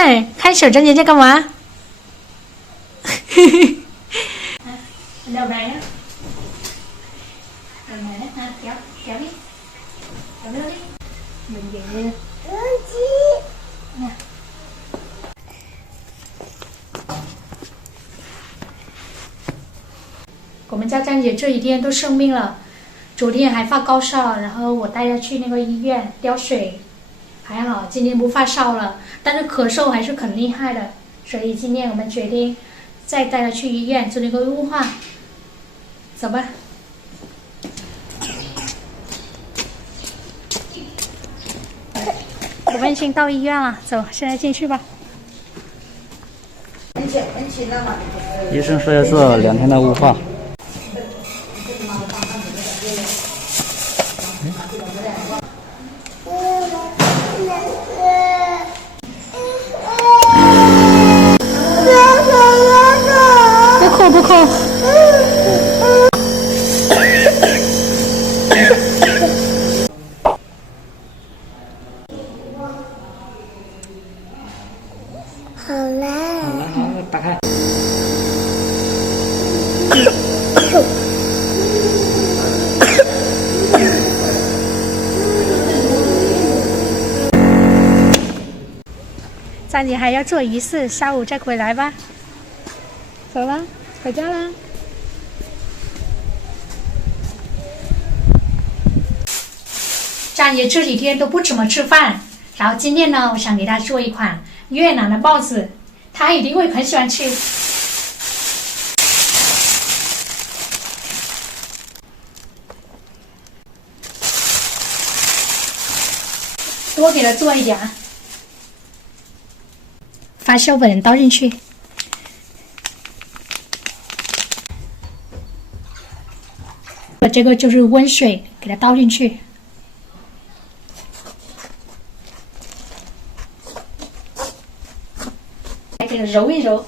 哎，看小张姐姐干嘛？Đâu này á? Đâu này đó ha, kéo kéo đi, kéo nữa đi, mình về nè. 我们家张姐这几天都生病了，昨天还发高烧，然后我带她去那个医院吊水，还好今天不发烧了，但是咳嗽还是很厉害的，所以今天我们决定再带她去医院做那个雾化。走吧。我们已经到医院了，走，现在进去吧。医生说要做2天的雾化。不哭不哭。好了，打开。张姐还要做仪式，下午再回来吧。走了，回家啦。张姐这几天都不怎么吃饭，然后今天呢，我想给她做一款越南的包子，她一定会很喜欢吃。多给她做一点，发酵粉倒进去。这个就是温水，给它倒进去。来给它揉一揉。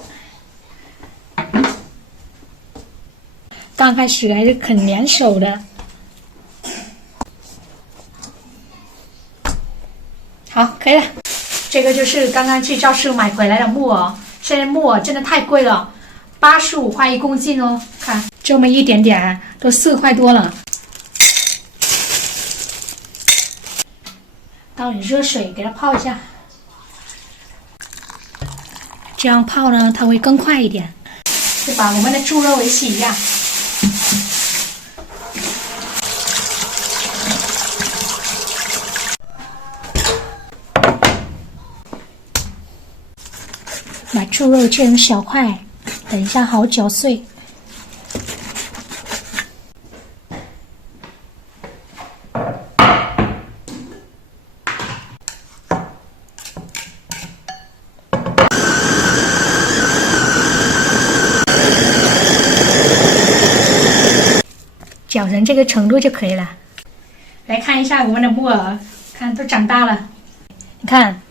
刚开始还是很粘手的。好，可以了。这个就是刚刚去超市买回来的木耳，现在木耳真的太贵了，85块1公斤哦。看这么一点点，都4块多了。倒点热水给它泡一下，这样泡呢，它会更快一点。就把我们的猪肉也洗一下。把猪肉切成小块，等一下好搅碎。搅成这个程度就可以了。来看一下我们的木耳，看都长大了。你看，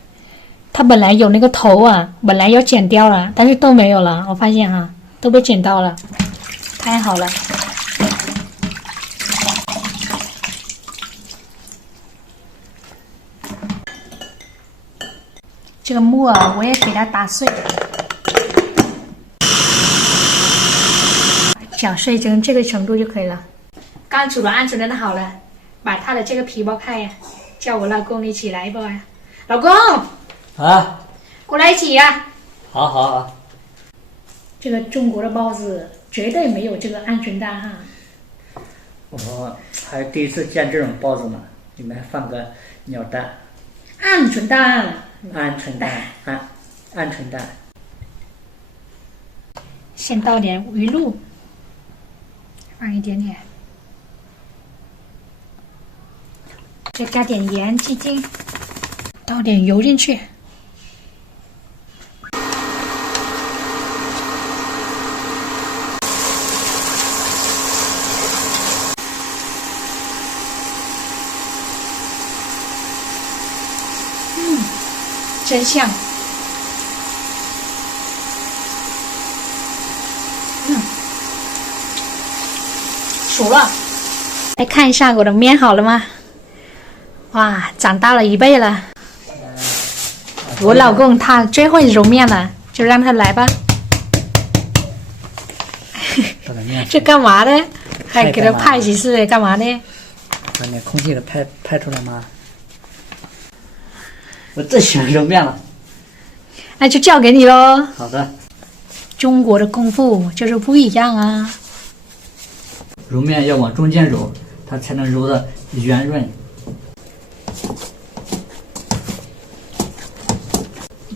它本来有那个头啊，本来要剪掉了，但是都没有了。我发现哈，都被剪到了，太好了。这个木耳我也给它打碎，搅碎成这个程度就可以了。刚煮的鹌鹑蛋好了，把它的这个皮剥开呀，叫我老公一起来剥呀。老公啊，过来一起呀。好好好。这个中国的包子绝对没有这个鹌鹑蛋哈。我还第一次见这种包子呢，里面放个鸟蛋。鹌鹑蛋。鹌鹑蛋，鹌鹑蛋。先倒点鱼露，放一点点，再加点盐、鸡精，倒点油进去。真香。熟了。来看一下我的面好了吗？哇，长大了1倍了。我老公他最会揉面了，就让他来吧。把面这干嘛呢？还给他派几次？干嘛呢？把那空气给派出来吗？我最喜欢揉面了。那就交给你喽。好的。中国的功夫就是不一样啊。揉面要往中间揉，它才能揉的圆润。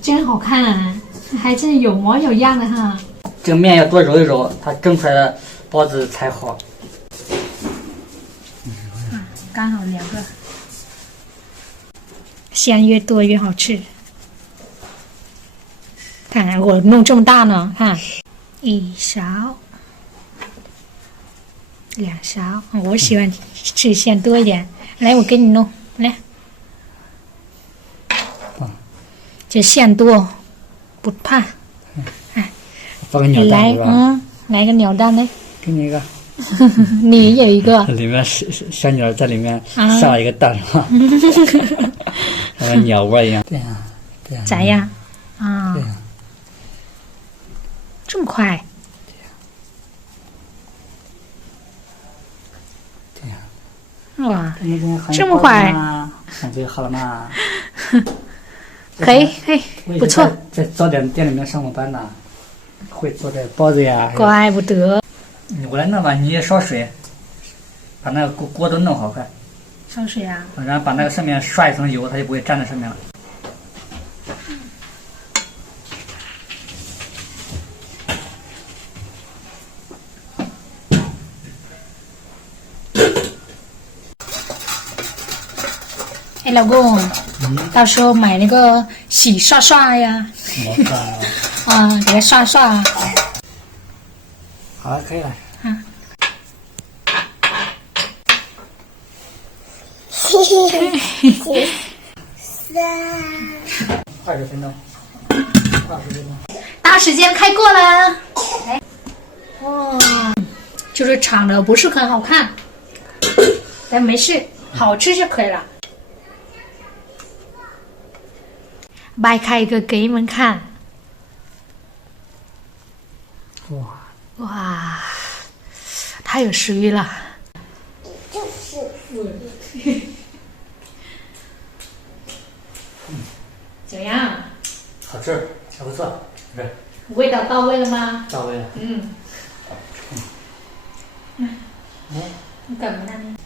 真好看啊，还真有模有样的哈。这个面要多揉一揉，它蒸出来的包子才好。刚好2个，馅越多越好吃。看我弄这么大呢，看，1勺，2勺，我喜欢吃馅多一点。来，我给你弄，来。这馅多，不怕。哎，放个鸟蛋是吧？来个鸟蛋来。给你一个。你有一个。里面小鸟在里面下了一个蛋是吧？像鸟窝一样。对呀，对呀。咋样？啊。对呀。这么快？对呀。哇，这么快？感觉好了吗？可以，不错。在早点店里面上过班呢，会做这包子呀。怪不得。我来弄吧，你也烧水，把那个锅都弄好，快。烧水啊？然后把那个上面刷一层油，它就不会粘在上面了。哎，老公，到时候买那个洗刷刷呀。啊，给它刷刷。好了，可以了。啊。20分钟。大时间开过了。哎，哇，就是长得不是很好看，但没事，好吃就可以了。掰开一个给你们看。哇，太有食欲了。怎么样？好吃，还不错。对。味道到位了吗？到位了。你干嘛呢？